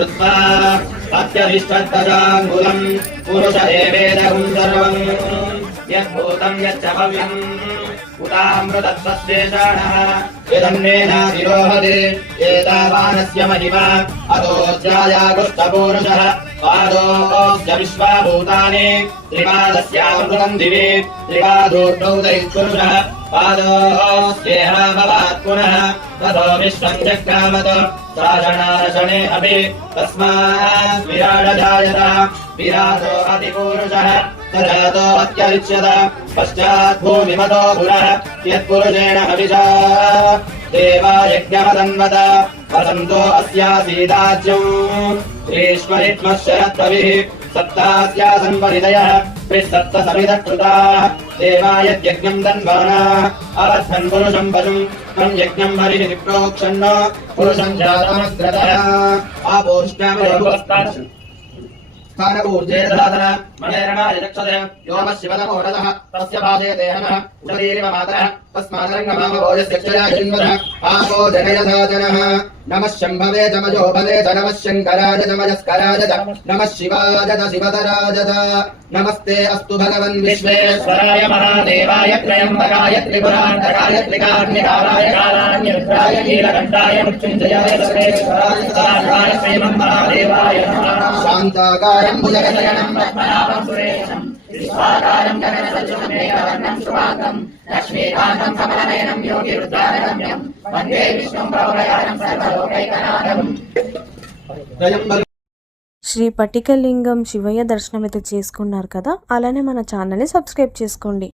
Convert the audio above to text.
ऋत्वा अत्यधिष्ठद्गजाङ्गुलम् पुरुष एवेदगुं सर्वम् यद्भूतं यच्च भव्यम् उतामृतत्वस्येषाणः यदन्नेनाधिरोहते एतावानस्य महिमा अतोऽध्यायागुष्ठपूरुषः पादोऽस्य विश्वाभूतानि त्रिपादस्यामृतम् दिवि त्रिपादोर्धौ दैत्पुरुषः पादोऽस्येह भवात् पुनः ततो विश्वम् जग्रामत साशणाशने अपि तस्मात् विराडजायत विराटो अतिपूरुषः तजातो अत्यरिच्यत पश्चात् भूमिमतो पुरः यत्पुरुषेण हविषा देवा यज्ञमदन्वत वसन्तो अस्यासीदाज्यम् श्रीष्मरित्मः शरत्वभिः सप्तास्यासन् परिदयः त्रिसप्तसमिदकृताः देवा यद्यज्ञम् दन्वानाः अवध्वन् पुरुषम् पशुम् तम् यज्ञम् हरिः विप्रोक्षन् पुरुषम् जातमग्रतः आपोष्णामयोगस्तात् स्थानपूर्जे ददातन मणेरणाय चक्षते योमः शिवतमोरथः तस्य पादे देहनः उदरीरिव मातरः तस्मादरङ्गमामभोजस्यक्षया हिन्वतः आपो जनयथा जनः नमः शम्भवे जमजो भवे च नमः शङ्कराय जमजस्कराय च नमः शिवाय च शिवतराय च नमस्ते अस्तु भगवन् विश्वेश्वराय महादेवाय त्रयम्बकाय त्रिपुरान्तकाय त्रिकाग्निकालाय कालाग्निरुद्राय नीलकण्ठाय मृत्युञ्जयाय सर्वेश्वराय सदाशिवाय श्रीमन् महादेवाय नमः शान्ताकारम् भुजगशयनम् पद्मनाभम् सुरेशम् विश्वाकारम् गगनसदृशम् मेघवर्णम् शुभाङ्गम् लक्ष्मीकान्तम् कमलनयनम् योगिरुद्रारगम्यम् वन्दे विष्णुम् प्रभुभयानम् सर्वलोकैकनाथम् శ్రీ పటికలింగం శివయ్య దర్శనం అయితే చేసుకున్నారు కదా. అలానే మన ఛానల్ని సబ్స్క్రైబ్ చేసుకోండి.